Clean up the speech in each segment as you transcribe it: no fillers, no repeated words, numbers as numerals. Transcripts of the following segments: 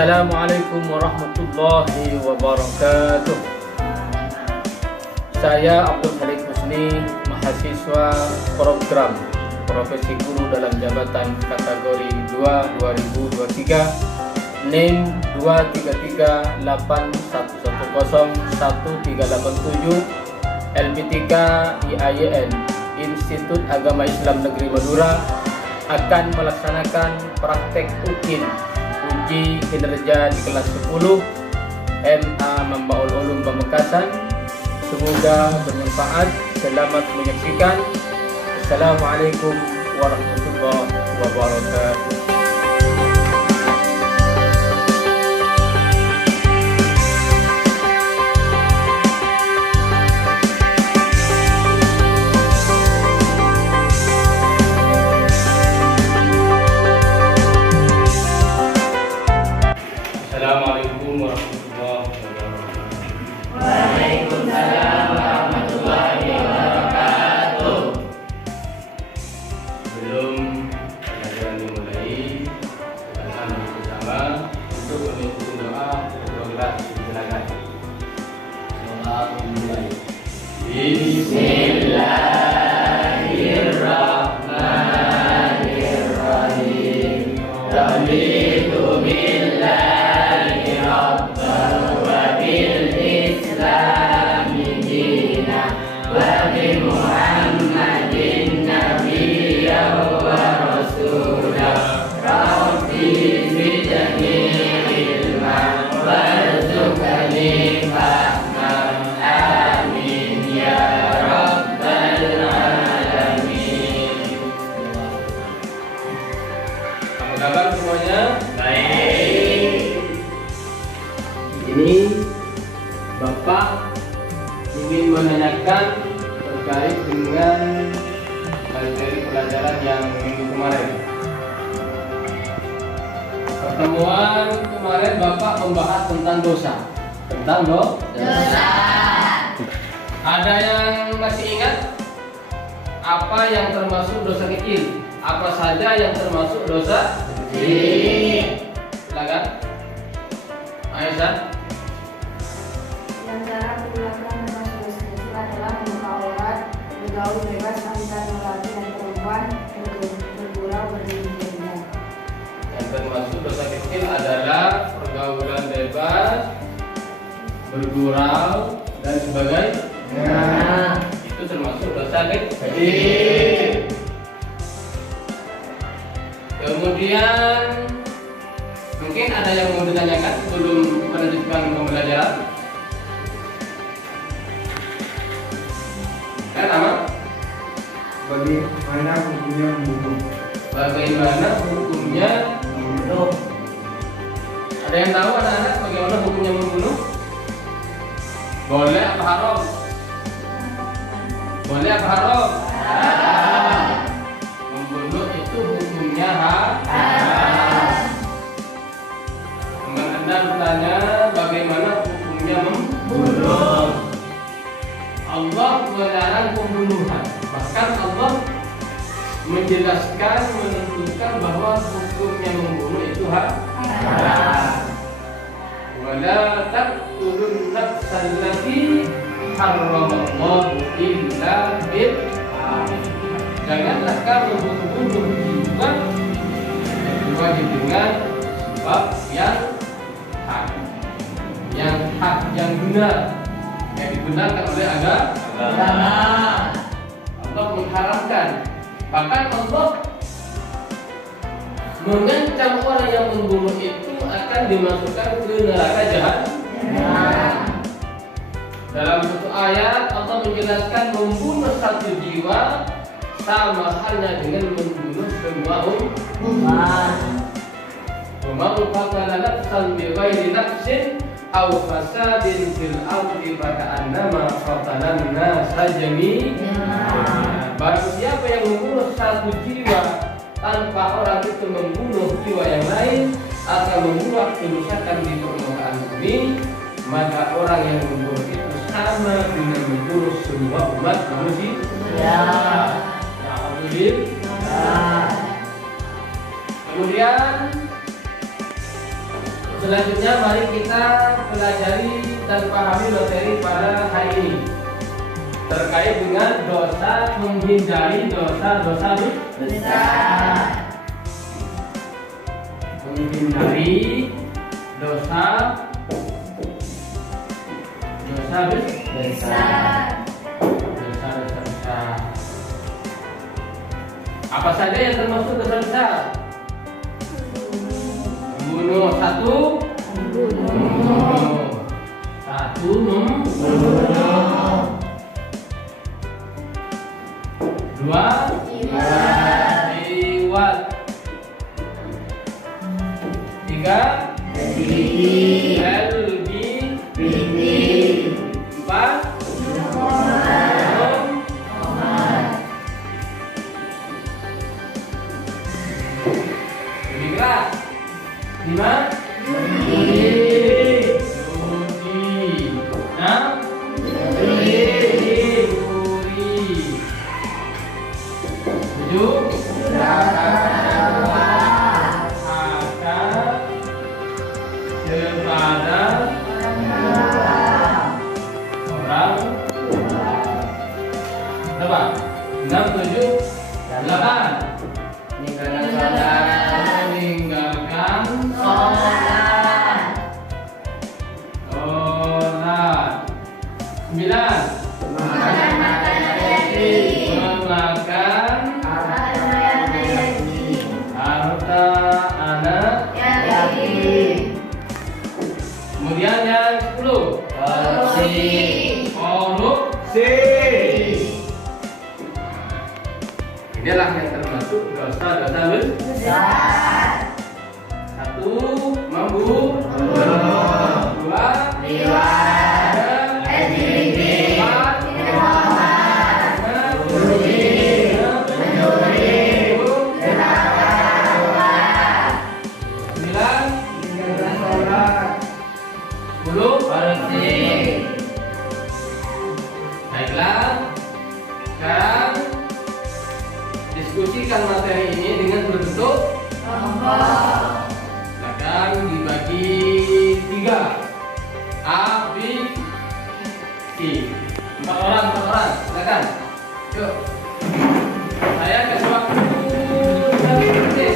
Assalamualaikum warahmatullahi wabarakatuh. Saya Abdul Khalid Husni, mahasiswa program Profesi Guru dalam jabatan kategori 2 2023, NIM 23381101387, LP3 IAIN Institut Agama Islam Negeri Madura akan melaksanakan praktek UKIN uji kinerja di kelas 10 MA Mambaul Ulum Pamekasan. Semoga bermanfaat. Selamat menyaksikan. Assalamualaikum warahmatullahi wabarakatuh. Assalamualaikum warahmatullahi wabarakatuh. Waalaikumsalam warahmatullahi wabarakatuh. Sebelum pelajaran dimulai, kita bersama untuk mengikuti doa kelas silakan. Doa dimulai. Bismillahirrahmanirrahim. Raditu billahi rabban wa bil islami dinan wa bi Muhammadin nabiyyan wa rasulah. Rabbi zidni ilman warzuqni fahman. Amin ya rabbal alamin. Apa kabar semuanya? Baik. Ini Bapak ingin menanyakan terkait dengan materi pelajaran yang minggu kemarin. Pertemuan kemarin Bapak membahas tentang dosa. Tentang dosa. Ada yang masih ingat apa yang termasuk dosa kecil? Apa saja yang termasuk dosa kecil? Silakan. Aisyah. Di antara perbuatan termasuk dosa kecil adalah membuka aurat, bergaul bebas antar lelaki dan perempuan, bergurau berdiri-diri. Yang termasuk dosa kecil adalah pergaulan bebas, bergurau dan sebagainya. Itu termasuk dosa kecil. Kemudian mungkin ada yang mau ditanyakan sebelum melanjutkan pembelajaran? Kan apa? Bagaimana hukumnya membunuh? Bagaimana hukumnya membunuh? Ada yang tahu anak-anak bagaimana hukumnya membunuh? Boleh apa haram? Boleh apa haram? Membunuh itu hukumnya haram. Teman Anda bertanya bagaimana hukumnya membunuh? Allah melarang pembunuhan. Bahkan Allah menjelaskan, menentukan bahwa hukumnya membunuh itu haram. Wala taqtulun nafsal lati harramallahu illa bil haqq. Janganlah kamu membunuh jiwa kecuali dengan sebab yang hak, yang benar, yang dibenarkan oleh agama. Allah mengharamkan. Bahkan Allah mengancam orang yang membunuh itu akan dimasukkan ke neraka jahanam. Dalam satu ayat Allah menjelaskan membunuh satu jiwa sama halnya dengan membunuh semua umat. Man qatala nafsan bighairi nafsin aw fasadin fil ardi faka'annama qatalan nasa jami'an. Barang siapa yang membunuh satu jiwa tanpa orang itu membunuh jiwa yang lain akan membuat kerusakan di permukaan bumi, maka orang yang membunuh itu sama dengan membunuh semua umat manusia. Alhamdulillah. Kemudian Selanjutnya mari kita pelajari dan pahami materi pada hari ini terkait dengan dosa, menghindari dosa-dosa besar. Menghindari dosa Besar. besar. Apa saja yang termasuk dosa besar? Membunuh. Satu, membunuh. Dua, liwat. Tiga, Bidi. empat, lebih keras. Lima, judi. Enam, juri. Tujuh, kepada orang. Berapa? 6, 7, 8. Meninggalkan sholat. 9. Memakan harta anak yatim. Kemudian yang 10, korupsi. Inilah yang termasuk dosa-dosa besar. 1, membunuh. 2, Liwat. 4, baiklah, sekarang diskusikan materi ini dengan berbentuk kelompok. akan dibagi 3, A, B, C. 4 orang, silakan. Yuk, saya kasih waktu 1 menit.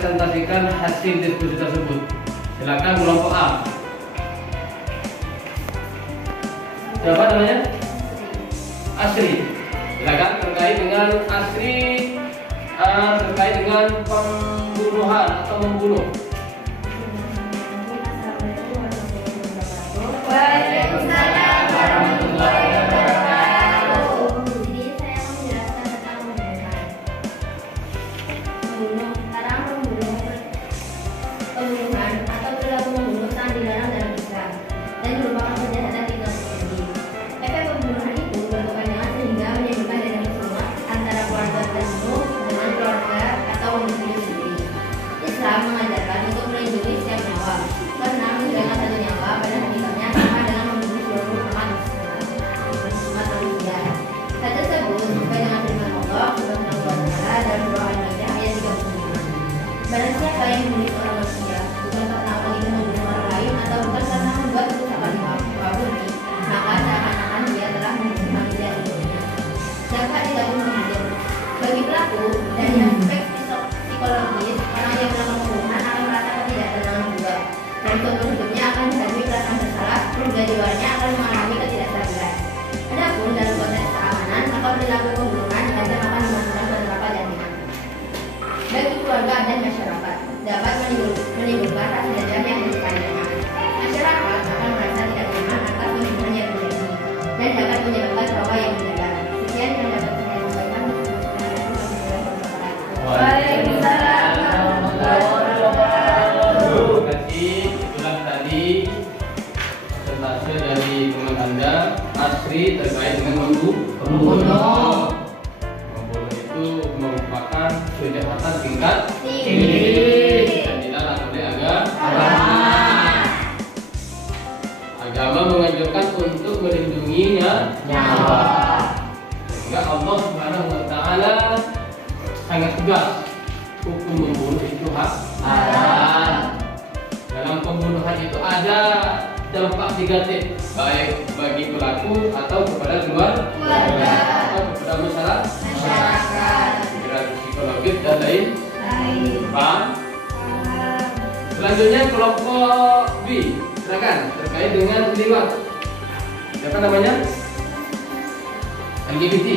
merepresentasikan hasil diskusi tersebut. Silakan kelompok A. Siapa namanya? Asri. Silakan terkait dengan Asri, terkait dengan pembunuhan atau membunuh. Waalaikumsalam warahmatullahi wabarakatuh. Jadi saya mau menjelaskan tentang pembunuhan. Sekarang pembunuhan atau perilaku membunuh sangat dilarang dalam Islam dan merupakan kejahatan tidak terjadi. Efek pembunuhan itu berkepanjangan sehingga menimbulkan dendam semua antara keluarga terbunuh dengan keluarga atau individu sendiri. Islam mengajarkan untuk melindungi setiap nyawa, karena menjaga satu nyawa pada hakikatnya sama dengan membunuh seluruh umat manusia. Hal tersebut sesuai dengan firman Allah Subhanahu wa Ta'ala dalam surah Al-Maidah ayat 35. Barang siapa yang membunuh seorang manusia bukan karena Allah ingin membunuh orang lain atau bukan karena membuat kerusakan di muka bumi, maka seakan-akan dia telah membunuh manusia sebelumnya. Dapat dilakukan menghidap. Bagi pelaku dari aspek psikologis, orang yang melakukan pembunuhan akan merasa ketidaktenangan juga, dan seumur hidupnya akan dihadapi perasaan bersalah, hingga jiwanya akan mengalami ketidakstabilan. Adapun dalam konteks keamanan, maka perilaku pembunuhan diancam akan dimasukkan ke neraka jahanam. Bagi keluarga dan masyarakat, dapat menimbulkan rasa dendam yang berkepanjangan. Masyarakat akan merasa tidak nyaman atas pembunuhan yang terjadi, dan dapat menyebabkan trauma yang mendalam. Sekian yang dapat saya sampaikan. Waalaikumsalam warahmatullahi wabarakatuh. Terima kasih. Itulah tadi presentase dari teman Anda Asri terkait dengan membunuh. Membunuh itu merupakan kejahatan tingkat tinggi dan dilarang oleh agama. Agama menganjurkan untuk melindunginya nyawa. Sehingga Allah Subhanahu wa Ta'ala sangat tegas, hukum membunuh itu haram. Dalam pembunuhan itu ada dampak negatif, baik bagi pelaku atau kepada keluarga atau kepada masyarakat, psikologis dan lain. Paham? Selanjutnya kelompok B, silakan terkait dengan liwat. Siapa namanya? LGBT.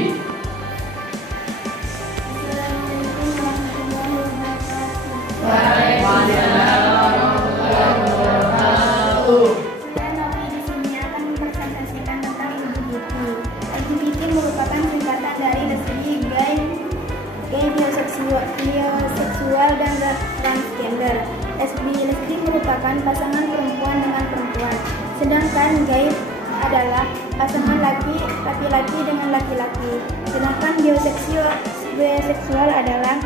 Saya Novi di sini akan mempresentasikan tentang LGBT. LGBT merupakan singkatan dari lesbi, gay, biseksual dan transgender. Lesbi merupakan pasangan perempuan dengan perempuan, sedangkan gay adalah pasangan laki-laki dengan laki-laki. Sedangkan biseksual adalah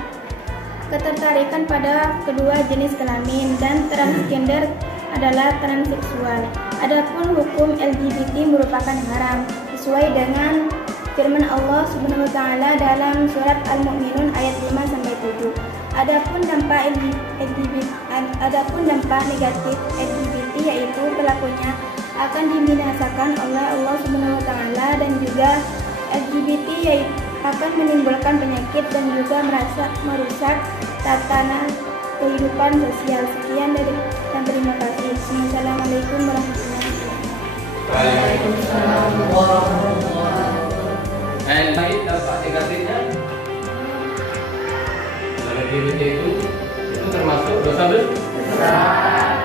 ketertarikan pada kedua jenis kelamin, dan transgender adalah transseksual. Adapun hukum LGBT merupakan haram sesuai dengan firman Allah Subhanahu wa Ta'ala dalam surat Al-Mu'minun ayat 5-7. Adapun dampak negatif LGBT yaitu pelakunya akan dibinasakan oleh Allah Subhanahu wa Ta'ala, dan juga LGBT yaitu akan menimbulkan penyakit dan juga merusak tatanan kehidupan sosial. Sekian dan terima kasih. Assalamualaikum warahmatullahi wabarakatuh. Waalaikumsalam warahmatullahi wabarakatuh. Lain dampak negatifnya, LGBT itu termasuk dosa besar.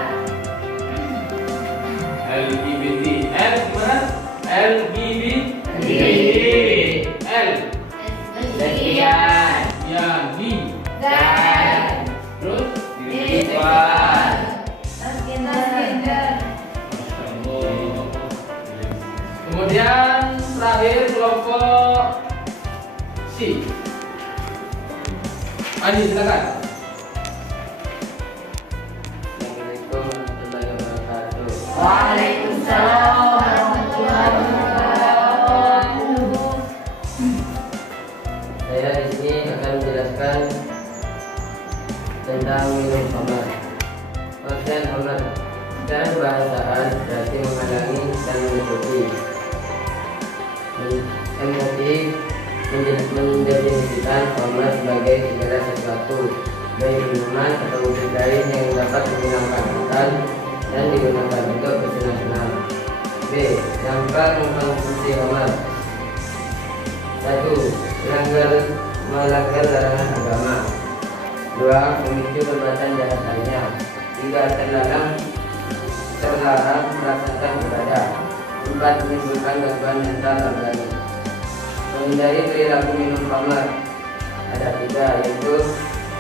LGBT, L gimana? LGBT, L lesbian, ya B Dan terus Biseksual. transgender. Kemudian terakhir kelompok C. Ani silakan. Assalamualaikum warahmatullahi wabarakatuh. Waalaikumsalam warahmatullahi wabarakatuh. Saya di sini akan menjelaskan tentang minum khamar. Konsen khamar dan bahasaan berarti menghalangi dan menutupi. MUI mendefinisikan khamar sebagai segala sesuatu baik minuman atau wujud lain yang dapat menghilangkan akal dan digunakan untuk bersenang-senang. B. Dampak mengkonsumsi khamar. 1. Melanggar larangan agama. 2. Memicu perbuatan jahat lainnya. 3. Terlarang melaksanakan ibadah. 4. Menimbulkan gangguan mental organik. Menghindari perilaku minum khamar ada 3, yaitu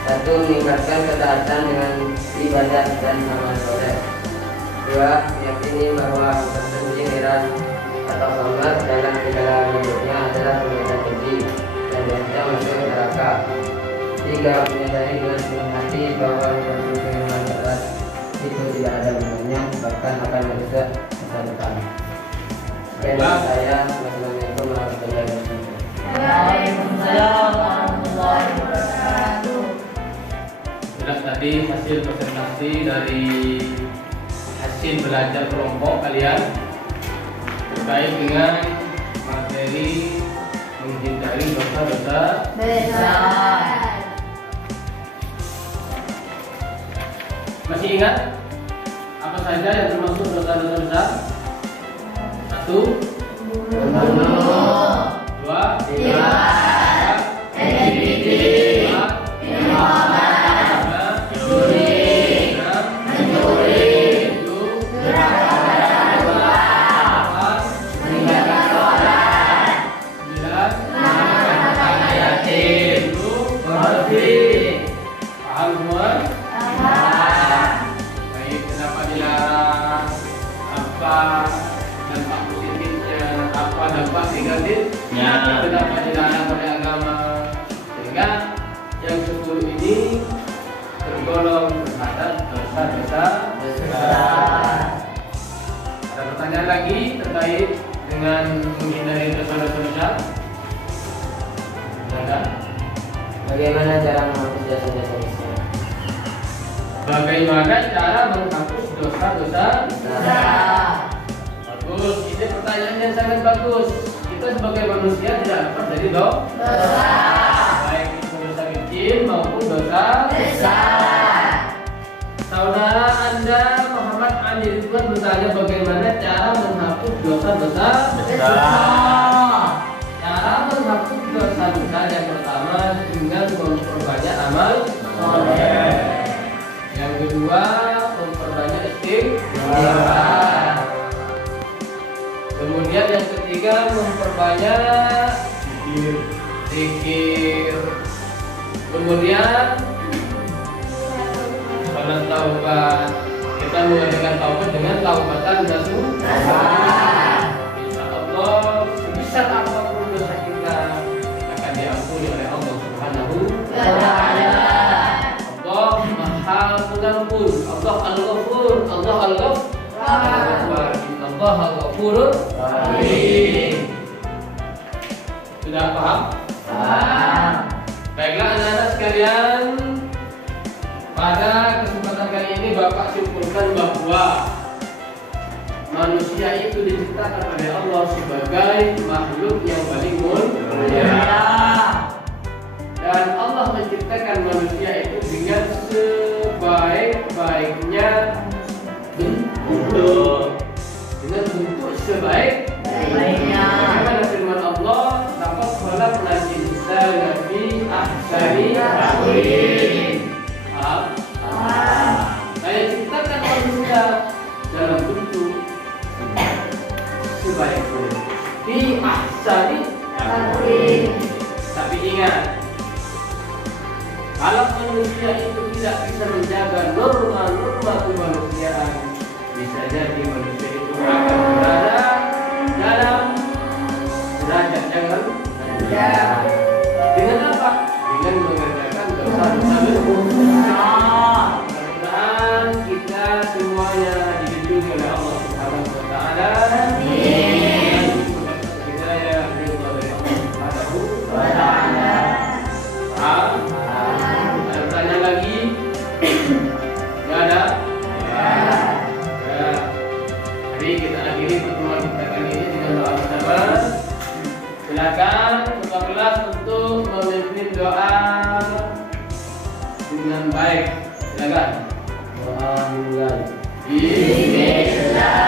1. Meningkatkan ketaatan dengan ibadah dan amal soleh. 2. Meyakini bahwa konsumsi miras atau khamar dalam segala bentuknya adalah perbuatan keji dan diancam masuk neraka. 3. Menyadari dengan penuh hati bahwa konsumsi minuman keras itu tidak ada gunanya, bahkan akan merusak masa depan. Sekian saya. Wassalamualaikum warahmatullahi wabarakatuh. Waalaikumsalam warahmatullahi wabarakatuh. Jelas tadi hasil presentasi dari hasil belajar kelompok kalian terkait dengan materi menghindari dosa-dosa Besar. Masih ingat apa saja yang termasuk dosa-dosa besar? 1, 2, 3, paham semua? Baik, kenapa dilarang? Apa dampak positifnya? Apa dampak negatifnya? Kenapa dilarang oleh agama? Sehingga yang 10 ini tergolong terhadap dosa-dosa besar. Ada pertanyaan lagi terkait dengan menghindari dosa-dosa besar? Ada? Bagaimana cara menghapus dosa-dosa besar? Bagaimana cara menghapus dosa-dosa Besar. Bagus, ini pertanyaan yang sangat bagus. Kita sebagai manusia tidak lepas dari dosa, baik itu dosa kecil maupun dosa Besar. Saudara Anda Muhammad Ali Ridwan bertanya bagaimana cara menghapus dosa-dosa Besar. Cara menghapus dosa besar yang pertama dengan memperbanyak amal soleh. Yang kedua memperbanyak istighfar. Kemudian yang ketiga memperbanyak zikir. Kemudian salat taubat. Kita mengadakan taubat dengan taubatan nasuha. Insyaallah sebesar apapun dosa kita akan diampuni oleh Allah Subhanahu wa taala. Allah Maha Pengampun, Allah Al-Ghafur, Allah Al-Ghaffar. Innallaha Al-Ghafurur Rahim. Sudah paham? Paham. Baiklah anak-anak sekalian, pada kesempatan kali ini Bapak simpulkan bahwa manusia itu diciptakan oleh Allah sebagai makhluk yang paling mulia. Dan Allah menciptakan manusia itu dengan sebaik-baiknya bentuk, dengan bentuk sebaik-baiknya. Bagaimana firman Allah, "Laqad khalaqnal insana fi ahsani taqwim." Saya ciptakan manusia dalam bentuk sebaik-baiknya. Fi ahsani taqwim. Tapi ingat, kalau manusia itu tidak bisa menjaga norma-norma kemanusiaan, bisa jadi manusia itu akan berada dalam derajat yang rendah. Dengan apa? Dengan mengerjakan dosa-dosa besar. Mudah-mudahan kita semuanya dilindungi oleh Allah Subhanahu wa taala. Amin. Hidayah ridha dari Allah Subhanahu wa taala. Ada pertanyaan lagi? Enggak ada? Ya. Jadi kita akhiri pertemuan kita kali ini dengan doa bersama. Silakan ketua kelas untuk memimpin doa dengan baik. Silakan. Doa dimulai. Bismillah.